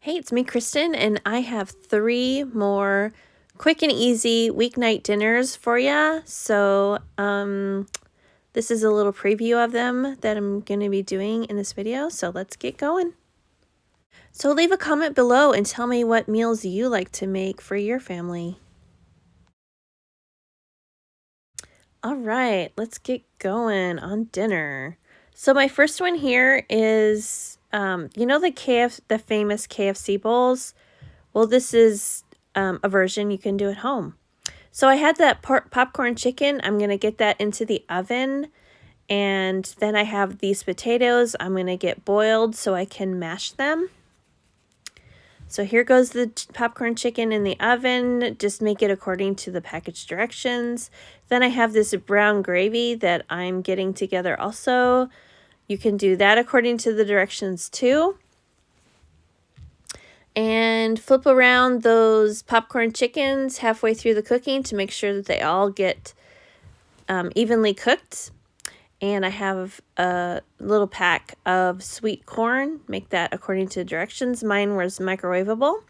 Hey, it's me, Kristen, and I have 3 more quick and easy weeknight dinners for ya. So, this is a little preview of them that I'm going to be doing in this video. So let's get going. So leave a comment below and tell me what meals you like to make for your family. All right, let's get going on dinner. So my first one here is, you know the famous KFC bowls? Well, this is a version you can do at home. So I had that popcorn chicken. I'm going to get that into the oven. And then I have these potatoes I'm going to get boiled so I can mash them. So here goes the popcorn chicken in the oven. Just make it according to the package directions. Then I have this brown gravy that I'm getting together also. You can do that according to the directions too. And flip around those popcorn chickens halfway through the cooking to make sure that they all get evenly cooked. And I have a little pack of sweet corn. Make that according to directions. Mine was microwavable.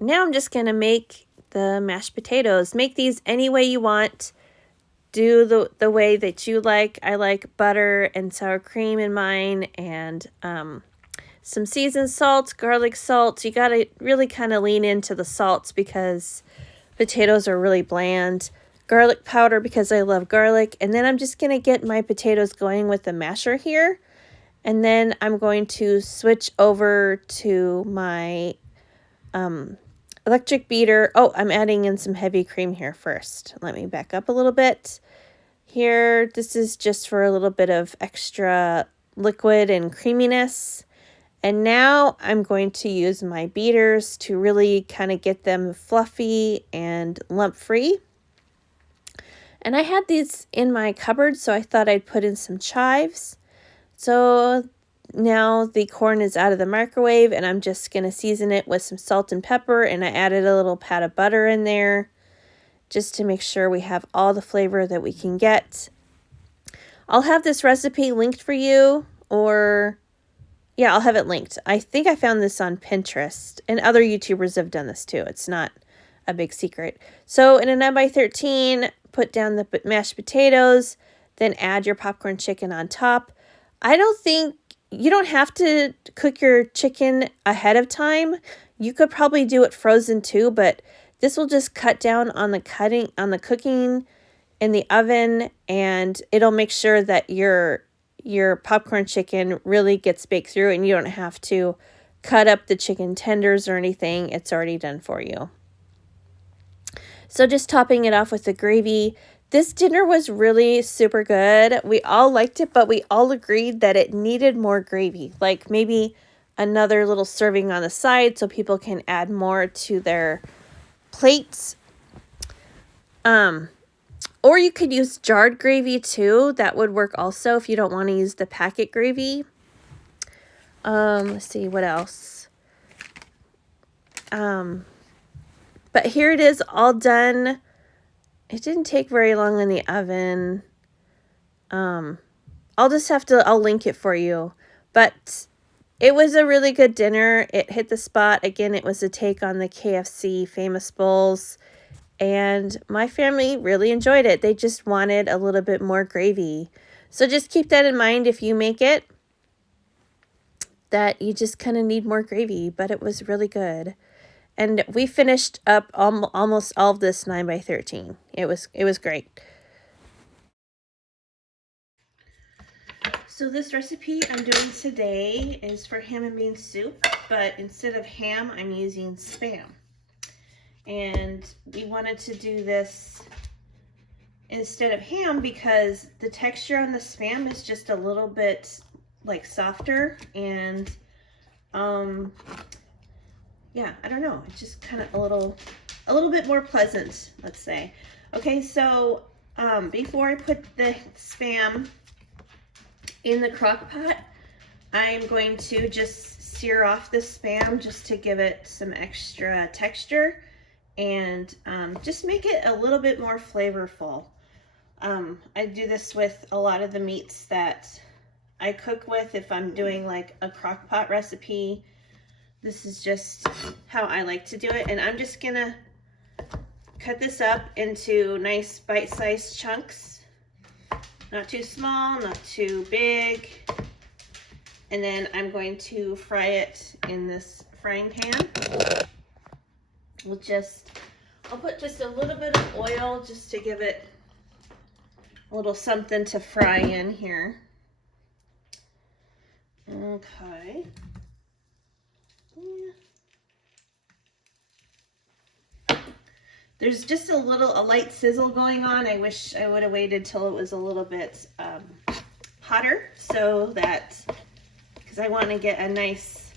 Now I'm just going to make the mashed potatoes. Make these any way you want. Do the way that you like. I like butter and sour cream in mine, and some seasoned salt, garlic salt. You got to really kind of lean into the salts because potatoes are really bland. Garlic powder because I love garlic. And then I'm just going to get my potatoes going with the masher here. And then I'm going to switch over to my electric beater. Oh, I'm adding in some heavy cream here first. Let me back up a little bit. Here, this is just for a little bit of extra liquid and creaminess. And now I'm going to use my beaters to really kind of get them fluffy and lump-free. And I had these in my cupboard, so I thought I'd put in some chives. So now the corn is out of the microwave, and I'm just going to season it with some salt and pepper, and I added a little pat of butter in there just to make sure we have all the flavor that we can get. I'll have this recipe linked for you, or yeah, I'll have it linked. I think I found this on Pinterest, and other YouTubers have done this too. It's not a big secret. So in a 9x13, put down the mashed potatoes, then add your popcorn chicken on top. I don't think you don't have to cook your chicken ahead of time. You could probably do it frozen too, but this will just cut down on the cooking in the oven, and it'll make sure that your popcorn chicken really gets baked through, and you don't have to cut up the chicken tenders or anything. It's already done for you. So just topping it off with the gravy. This dinner was really super good. We all liked it, but we all agreed that it needed more gravy. Like maybe another little serving on the side so people can add more to their plates. Or you could use jarred gravy too. That would work also if you don't want to use the packet gravy. Let's see what else. But here it is all done. It didn't take very long in the oven. I'll link it for you. But it was a really good dinner. It hit the spot. Again, it was a take on the KFC Famous Bowls. And my family really enjoyed it. They just wanted a little bit more gravy. So just keep that in mind if you make it, that you just kind of need more gravy, but it was really good. And we finished up almost all of this 9x13. It was great. So this recipe I'm doing today is for ham and bean soup, but instead of ham, I'm using Spam. And we wanted to do this instead of ham because the texture on the Spam is just a little bit like softer, and yeah, I don't know, it's just kind of a little bit more pleasant, let's say. Okay, so before I put the Spam in the crock pot, I'm going to just sear off the Spam just to give it some extra texture and just make it a little bit more flavorful. I do this with a lot of the meats that I cook with if I'm doing like a crock pot recipe. This is just how I like to do it. And I'm just gonna cut this up into nice bite-sized chunks. Not too small, not too big. And then I'm going to fry it in this frying pan. I'll put just a little bit of oil just to give it a little something to fry in here. Okay. Yeah. There's just a light sizzle going on. I wish I would have waited till it was a little bit hotter, so that, because I want to get a nice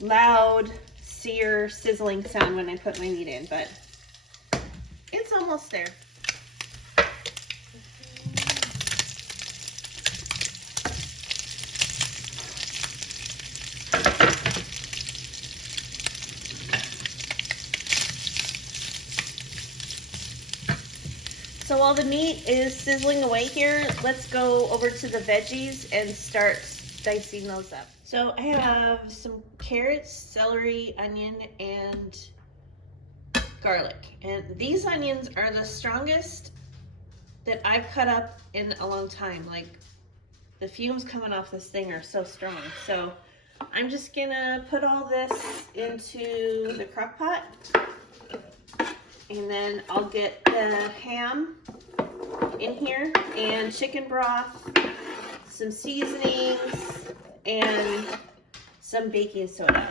loud sear sizzling sound when I put my meat in, but it's almost there. So while the meat is sizzling away here, let's go over to the veggies and start dicing those up. So I have some carrots, celery, onion, and garlic. And these onions are the strongest that I've cut up in a long time. Like, the fumes coming off this thing are so strong. So I'm just gonna put all this into the crock pot. And then I'll get the ham in here and chicken broth, some seasonings, and some baking soda.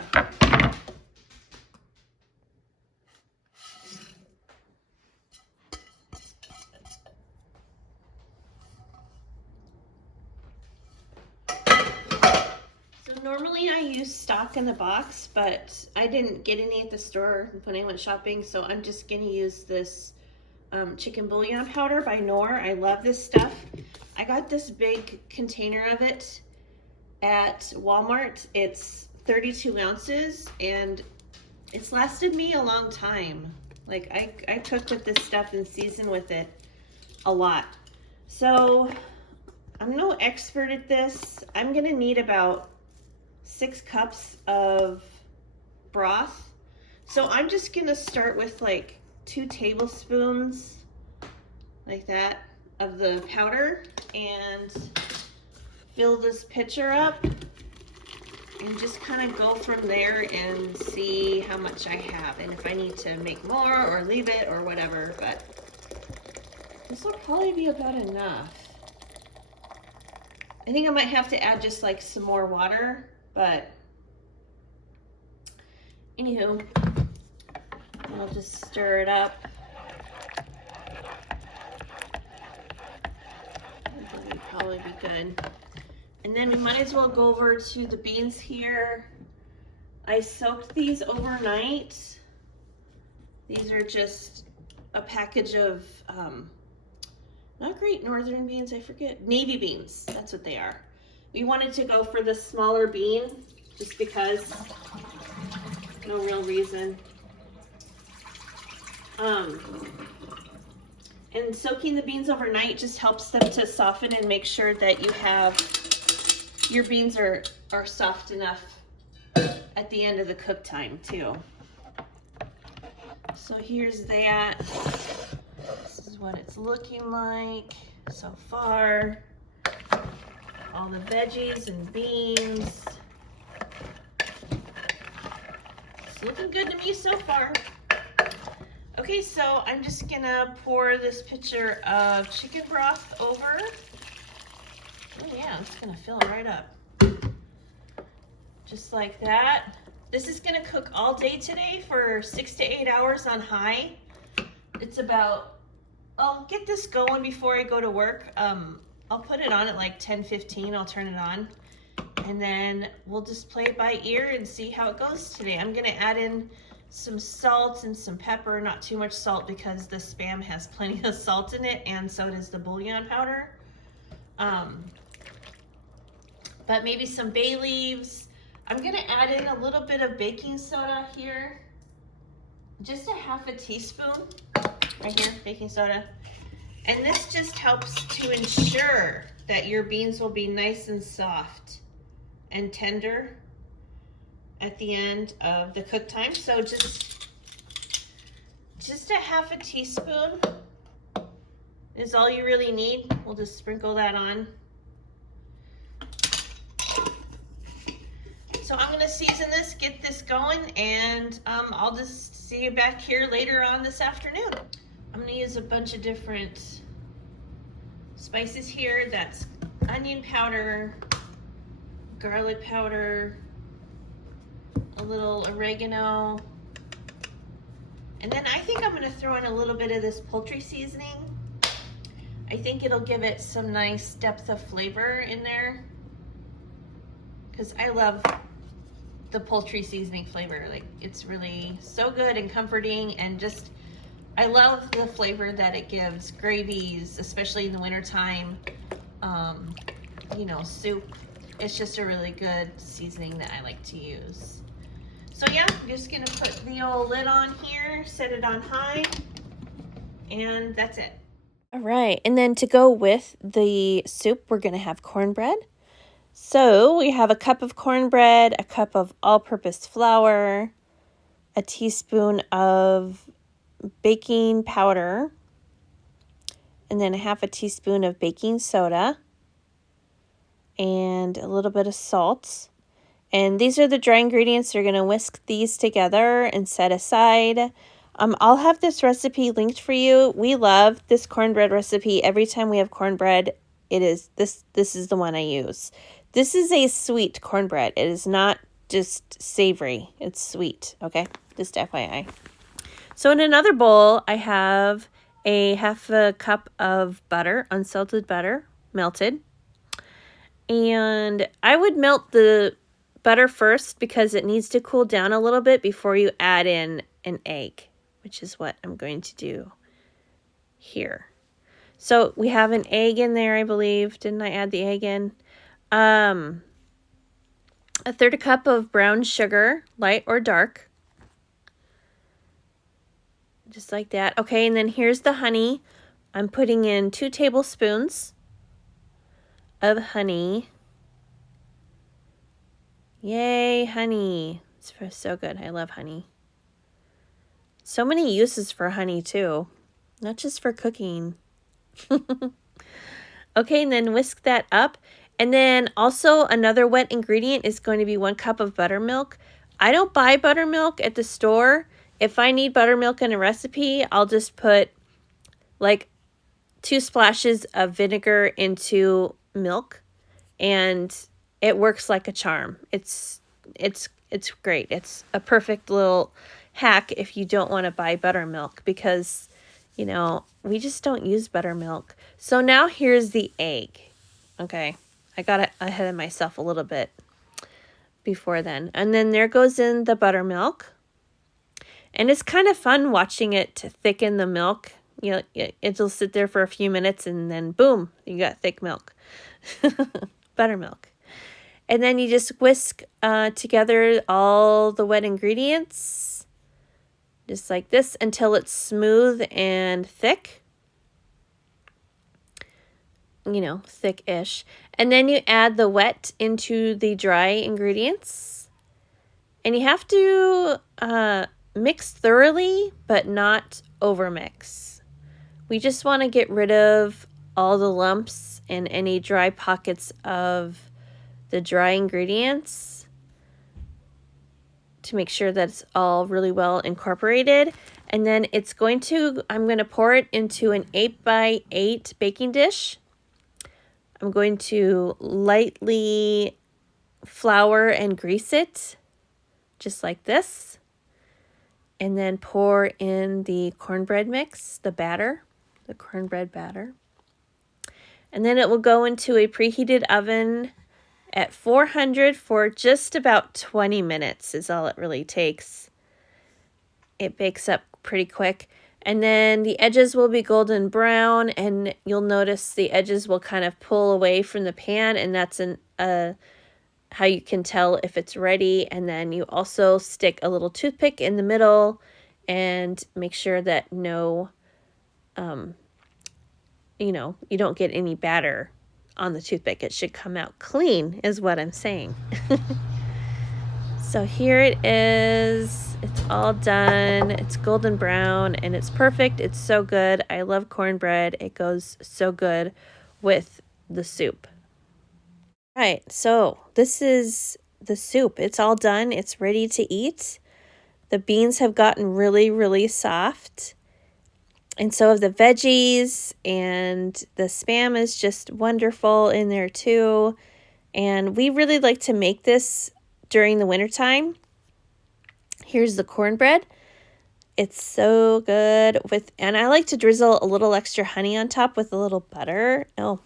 Normally I use stock in the box, but I didn't get any at the store when I went shopping, so I'm just going to use this chicken bouillon powder by Knorr. I love this stuff. I got this big container of it at Walmart. It's 32 ounces, and it's lasted me a long time. Like, I cooked with this stuff and seasoned with it a lot. So I'm no expert at this. I'm going to need about 6 cups of broth. So I'm just gonna start with like 2 tablespoons like that of the powder and fill this pitcher up and just kind of go from there and see how much I have and if I need to make more or leave it or whatever, but this will probably be about enough. I think I might have to add just like some more water. But anywho, I'll just stir it up. That would probably be good. And then we might as well go over to the beans here. I soaked these overnight. These are just a package of not Great Northern beans, I forget. Navy beans, that's what they are. We wanted to go for the smaller bean just because, no real reason. And soaking the beans overnight just helps them to soften and make sure that you have, your beans are soft enough at the end of the cook time too. So here's that. This is what it's looking like so far. All the veggies and beans. It's looking good to me so far. Okay, so I'm just gonna pour this pitcher of chicken broth over. Oh yeah, it's gonna fill it right up. Just like that. This is gonna cook all day today for 6 to 8 hours on high. It's about, I'll get this going before I go to work. I'll put it on at like 10:15, I'll turn it on, and then we'll just play it by ear and see how it goes today. I'm gonna add in some salt and some pepper, not too much salt because the Spam has plenty of salt in it, and so does the bouillon powder. But maybe some bay leaves. I'm gonna add in a little bit of baking soda here, just a half a teaspoon, right here, baking soda. And this just helps to ensure that your beans will be nice and soft and tender. at the end of the cook time. So just a half a teaspoon is all you really need. We'll just sprinkle that on. So I'm gonna season this, get this going, and I'll just see you back here later on this afternoon. I'm gonna use a bunch of different spices here. That's onion powder, garlic powder, a little oregano, and then I think I'm gonna throw in a little bit of this poultry seasoning. I think it'll give it some nice depth of flavor in there, because I love the poultry seasoning flavor. Like, it's really so good and comforting, and just I love the flavor that it gives gravies, especially in the wintertime. You know, soup. It's just a really good seasoning that I like to use. So yeah, I'm just gonna put the old lid on here, set it on high, and that's it. All right, and then to go with the soup, we're gonna have cornbread. So we have a cup of cornbread, a cup of all-purpose flour, a teaspoon of baking powder, and then a half a teaspoon of baking soda, and a little bit of salt. And these are the dry ingredients. You're going to whisk these together and set aside. I'll have this recipe linked for you. We love this cornbread recipe. Every time we have cornbread, it is this is the one I use. This is a sweet cornbread. It is not just savory. It's sweet, okay? Just FYI. So in another bowl, I have a half a cup of butter, unsalted butter, melted. And I would melt the butter first because it needs to cool down a little bit before you add in an egg, which is what I'm going to do here. So we have an egg in there, I believe. Didn't I add the egg in? A third cup of brown sugar, light or dark. Just like that. Okay, and then here's the honey. I'm putting in 2 tablespoons of honey. Yay, honey. It's so good. I love honey. So many uses for honey too, not just for cooking. Okay, and then whisk that up. And then also another wet ingredient is going to be 1 cup of buttermilk. I don't buy buttermilk at the store. If I need buttermilk in a recipe, I'll just put like 2 splashes of vinegar into milk, and it works like a charm. It's great. It's a perfect little hack if you don't want to buy buttermilk, because, you know, we just don't use buttermilk. So now here's the egg. Okay, I got ahead of myself a little bit before then. And then there goes in the buttermilk. And it's kind of fun watching it to thicken the milk. You know, it'll sit there for a few minutes and then boom, you got thick milk. Buttermilk. And then you just whisk together all the wet ingredients, just like this, until it's smooth and thick. You know, thick-ish. And then you add the wet into the dry ingredients. And you have to mix thoroughly, but not overmix. We just want to get rid of all the lumps and any dry pockets of the dry ingredients to make sure that it's all really well incorporated. And then I'm going to pour it into an 8x8 baking dish. I'm going to lightly flour and grease it, just like this. And then pour in the cornbread mix, the cornbread batter. And then it will go into a preheated oven at 400 for just about 20 minutes is all it really takes. It bakes up pretty quick. And then the edges will be golden brown, and you'll notice the edges will kind of pull away from the pan, and that's how you can tell if it's ready. And then you also stick a little toothpick in the middle and make sure that you don't get any batter on the toothpick. It should come out clean is what I'm saying. So here it is. It's all done. It's golden brown and it's perfect. It's so good. I love cornbread. It goes so good with the soup. All right, so this is the soup. It's all done. It's ready to eat. The beans have gotten really, really soft. And so have the veggies, and the Spam is just wonderful in there too. And we really like to make this during the wintertime. Here's the cornbread. It's so good with, and I like to drizzle a little extra honey on top with a little butter. Oh,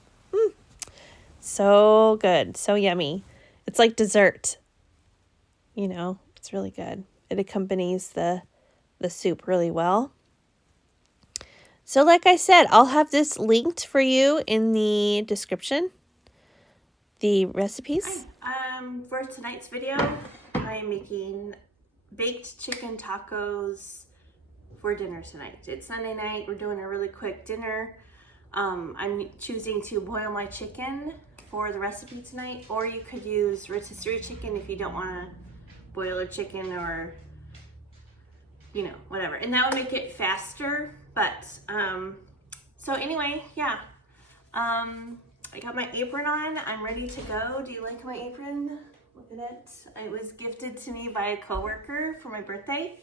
so good, so yummy. It's like dessert. You know, it's really good. It accompanies the soup really well. So like I said, I'll have this linked for you in the description, the recipes. For tonight's video, I am making baked chicken tacos for dinner tonight. It's Sunday night. We're doing a really quick dinner. I'm choosing to boil my chicken for the recipe tonight, or you could use rotisserie chicken if you don't want to boil a chicken, or you know, whatever. And that would make it faster. But so anyway, yeah. I got my apron on. I'm ready to go. Do you like my apron? Look at it. It was gifted to me by a coworker for my birthday,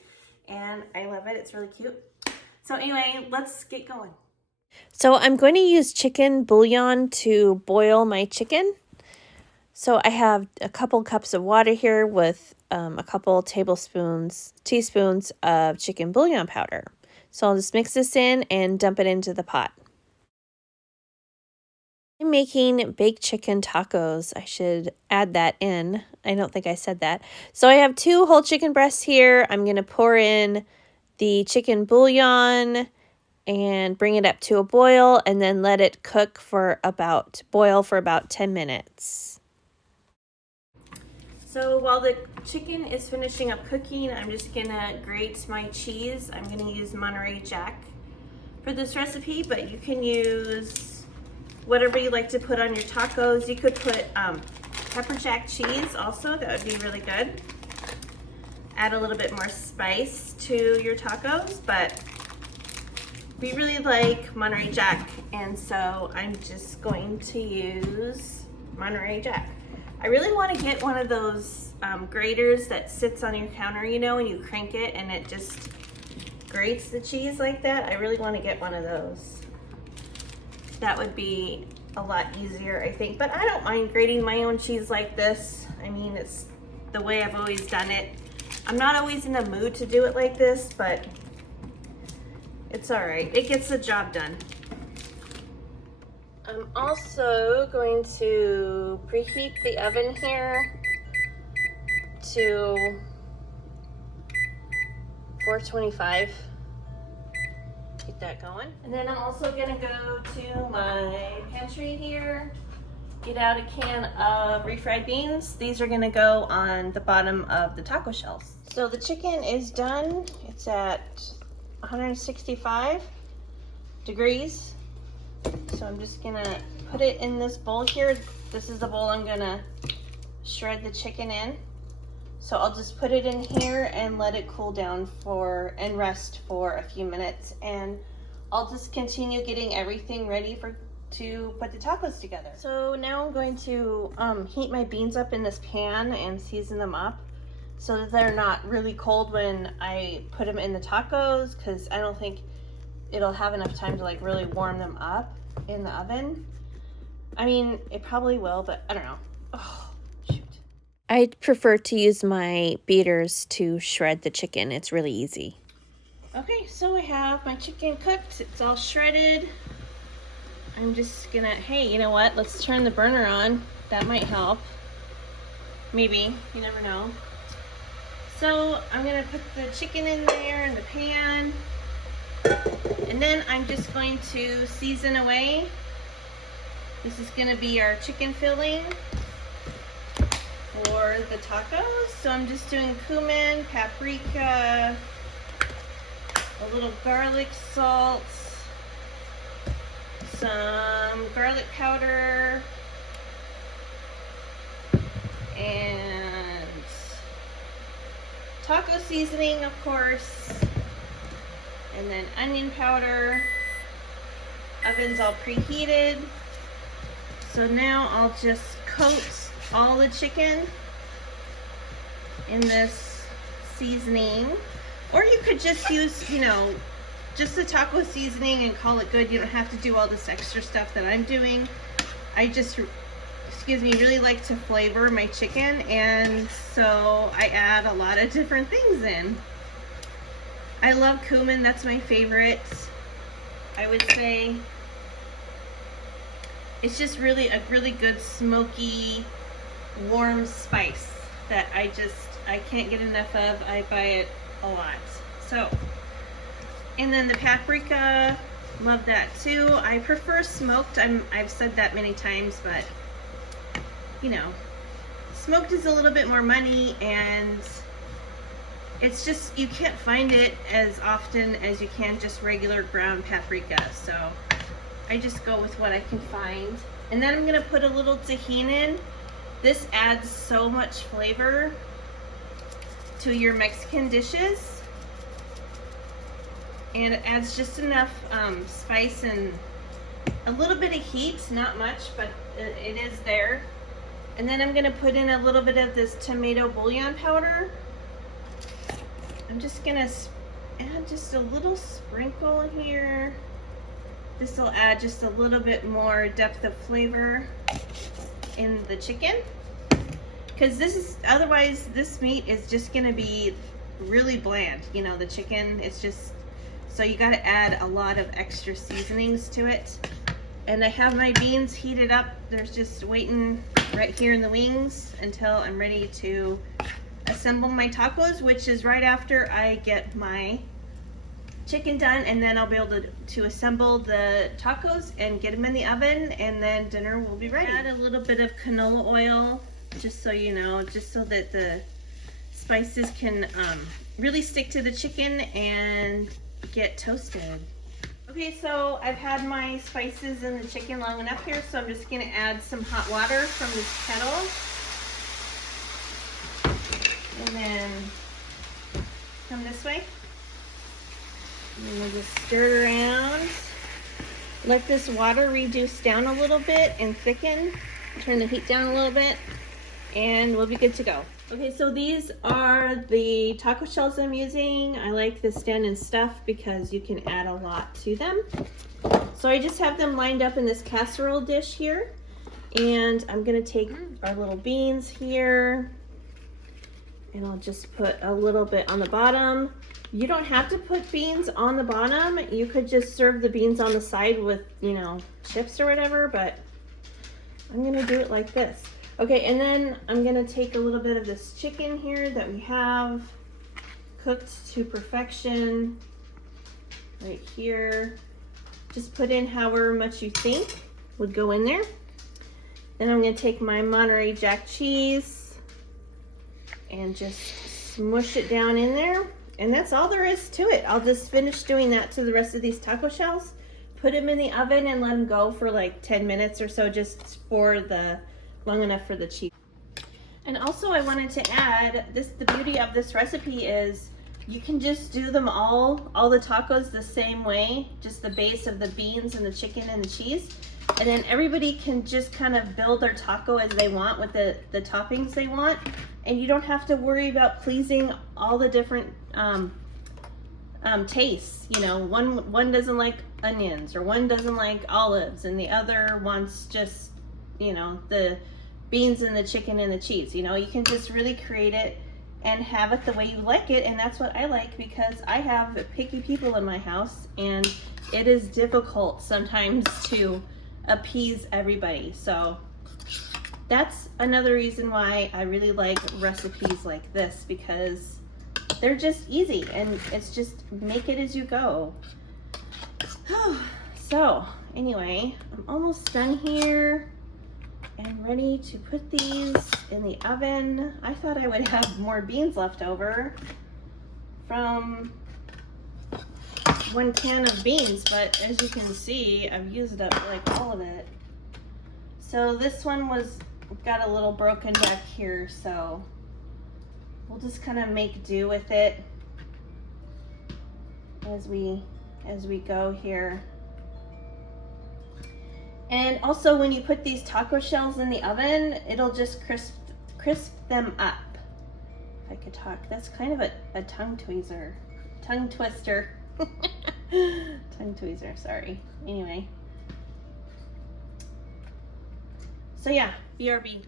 and I love it. It's really cute. So anyway, let's get going. So I'm going to use chicken bouillon to boil my chicken. So I have a couple cups of water here with a couple teaspoons of chicken bouillon powder. So I'll just mix this in and dump it into the pot. I'm making baked chicken tacos. I should add that in. I don't think I said that. So I have 2 whole chicken breasts here. I'm going to pour in the chicken bouillon and bring it up to a boil, and then let it boil for about 10 minutes. So while the chicken is finishing up cooking, I'm just gonna grate my cheese. I'm gonna use Monterey Jack for this recipe, but you can use whatever you like to put on your tacos. You could put pepper jack cheese also. That would be really good. Add a little bit more spice to your tacos, but we really like Monterey Jack, and so I'm just going to use Monterey Jack. I really want to get one of those graters that sits on your counter, you know, and you crank it and it just grates the cheese like that. I really want to get one of those. That would be a lot easier, I think, but I don't mind grating my own cheese like this. I mean, it's the way I've always done it. I'm not always in the mood to do it like this, but it's all right. It gets the job done. I'm also going to preheat the oven here to 425. Get that going. And then I'm also gonna go to my pantry here, get out a can of refried beans. These are gonna go on the bottom of the taco shells. So the chicken is done. It's at 165 degrees. So I'm just gonna put it in this bowl here. This is the bowl I'm gonna shred the chicken in. So I'll just put it in here and let it cool down and rest for a few minutes. And I'll just continue getting everything ready to put the tacos together. So now I'm going to heat my beans up in this pan and season them up so that they're not really cold when I put them in the tacos, because I don't think it'll have enough time to like really warm them up in the oven. I mean, it probably will, but I don't know. Oh, shoot. I prefer to use my beaters to shred the chicken. It's really easy. Okay, so I have my chicken cooked. It's all shredded. I'm just gonna, hey, you know what? Let's turn the burner on. That might help. Maybe, you never know. So I'm gonna put the chicken in there in the pan. And then I'm just going to season away. This is gonna be our chicken filling for the tacos. So I'm just doing cumin, paprika, a little garlic salt, some garlic powder, and taco seasoning, of course, and then onion powder. Oven's all preheated. So now I'll just coat all the chicken in this seasoning. Or you could just use, you know, just the taco seasoning and call it good. You don't have to do all this extra stuff that I'm doing. I just, excuse me, really like to flavor my chicken, and so I add a lot of different things in. I love cumin, that's my favorite. I would say it's just really a really good smoky, warm spice that I can't get enough of. I buy it a lot. So, and then the paprika, love that too. I prefer smoked. I've said that many times, but you know, smoked is a little bit more money, and it's just, you can't find it as often as you can just regular ground paprika. So I just go with what I can find. And then I'm gonna put a little tahini in. This adds so much flavor to your Mexican dishes. And it adds just enough spice and a little bit of heat, not much, but it is there. And then I'm gonna put in a little bit of this tomato bouillon powder. I'm just gonna add just a little sprinkle here. This will add just a little bit more depth of flavor in the chicken. Because this is, otherwise this meat is just gonna be really bland. You know, the chicken, it's just, so you gotta add a lot of extra seasonings to it. And I have my beans heated up. They're just waiting right here in the wings until I'm ready to assemble my tacos, which is right after I get my chicken done, and then I'll be able to assemble the tacos and get them in the oven, and then dinner will be ready. Add a little bit of canola oil, just so you know, just so that the spices can really stick to the chicken and get toasted. Okay, so I've had my spices in the chicken long enough here, so I'm just gonna add some hot water from this kettle. And then come this way. And we'll just stir it around. Let this water reduce down a little bit and thicken. Turn the heat down a little bit, and we'll be good to go. Okay, so these are the taco shells I'm using. I like the stand and stuff because you can add a lot to them. So I just have them lined up in this casserole dish here. And I'm gonna take our little beans here, and I'll just put a little bit on the bottom. You don't have to put beans on the bottom. You could just serve the beans on the side with, you know, chips or whatever, but I'm gonna do it like this. Okay, and then I'm gonna take a little bit of this chicken here that we have cooked to perfection right here. Just put in however much you think would go in there. Then I'm gonna take my Monterey Jack cheese and just smush it down in there. And that's all there is to it. I'll just finish doing that to the rest of these taco shells. Put them in the oven and let them go for like 10 minutes or so, just for the, long enough for the cheese. And also I wanted to add, the beauty of this recipe is you can just do them all the tacos the same way, just the base of the beans and the chicken and the cheese. And then everybody can just kind of build their taco as they want with the toppings they want. And you don't have to worry about pleasing all the different tastes. You know, one doesn't like onions, or one doesn't like olives, and the other wants just, you know, the beans and the chicken and the cheese. You know, you can just really create it and have it the way you like it. And that's what I like, because I have picky people in my house, and it is difficult sometimes to appease everybody. So that's another reason why I really like recipes like this, because they're just easy and it's just make it as you go. So anyway, I'm almost done here and ready to put these in the oven. I thought I would have more beans left over from one can of beans, but as you can see, I've used up like all of it. So this one got a little broken back here, so we'll just kind of make do with it as we go here. And also when you put these taco shells in the oven, it'll just crisp them up. If I could talk, that's kind of a tongue twister. Tongue tweezer, sorry. Anyway. So yeah, BRB.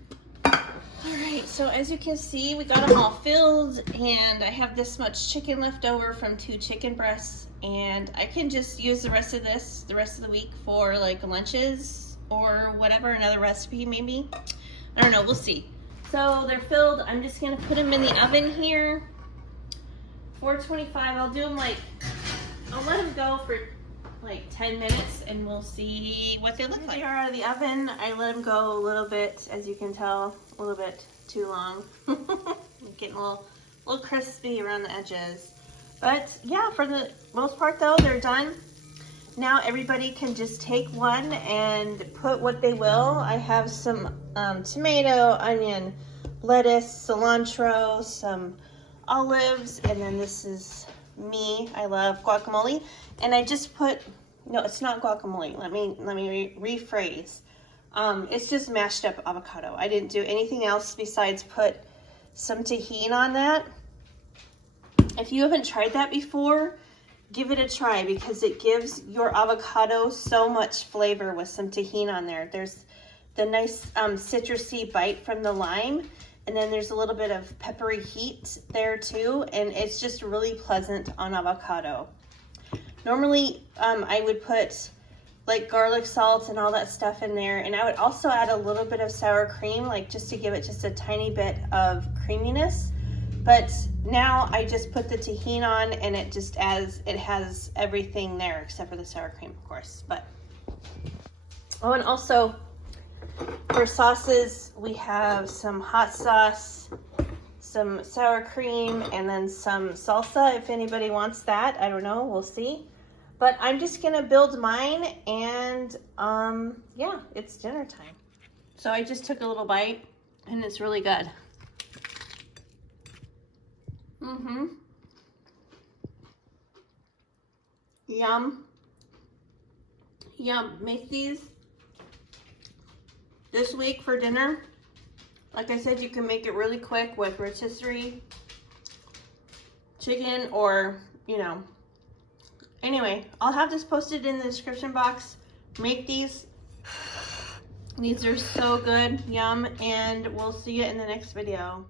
Alright, so as you can see, we got them all filled, and I have this much chicken left over from 2 chicken breasts, and I can just use the rest of this the rest of the week for like lunches or whatever, another recipe maybe. I don't know, we'll see. So they're filled. I'm just gonna put them in the oven here. 425. I'll do them like, I'll let them go for like 10 minutes and we'll see what they look like. They are out of the oven. I let them go a little bit, as you can tell, a little bit too long. Getting a little crispy around the edges. But yeah, for the most part though, they're done. Now everybody can just take one and put what they will. I have some tomato, onion, lettuce, cilantro, some olives, and then this is me. I love guacamole. And I just put, no, it's not guacamole. Let me rephrase. It's just mashed up avocado. I didn't do anything else besides put some tahini on that. If you haven't tried that before, give it a try because it gives your avocado so much flavor with some tahini on there. There's the nice citrusy bite from the lime, and then there's a little bit of peppery heat there too, and it's just really pleasant on avocado. Normally, I would put like garlic salt and all that stuff in there, and I would also add a little bit of sour cream, like just to give it just a tiny bit of creaminess. But now I just put the tahini on, and it just has everything there except for the sour cream, of course. But oh, and also for sauces, we have some hot sauce, some sour cream, and then some salsa if anybody wants that. I don't know, we'll see. But I'm just gonna build mine, and yeah, it's dinner time. So I just took a little bite, and it's really good. Yum. Yum. Make these this week for dinner. Like I said, you can make it really quick with rotisserie chicken, or, you know. Anyway, I'll have this posted in the description box. Make these. These are so good. Yum. And we'll see you in the next video.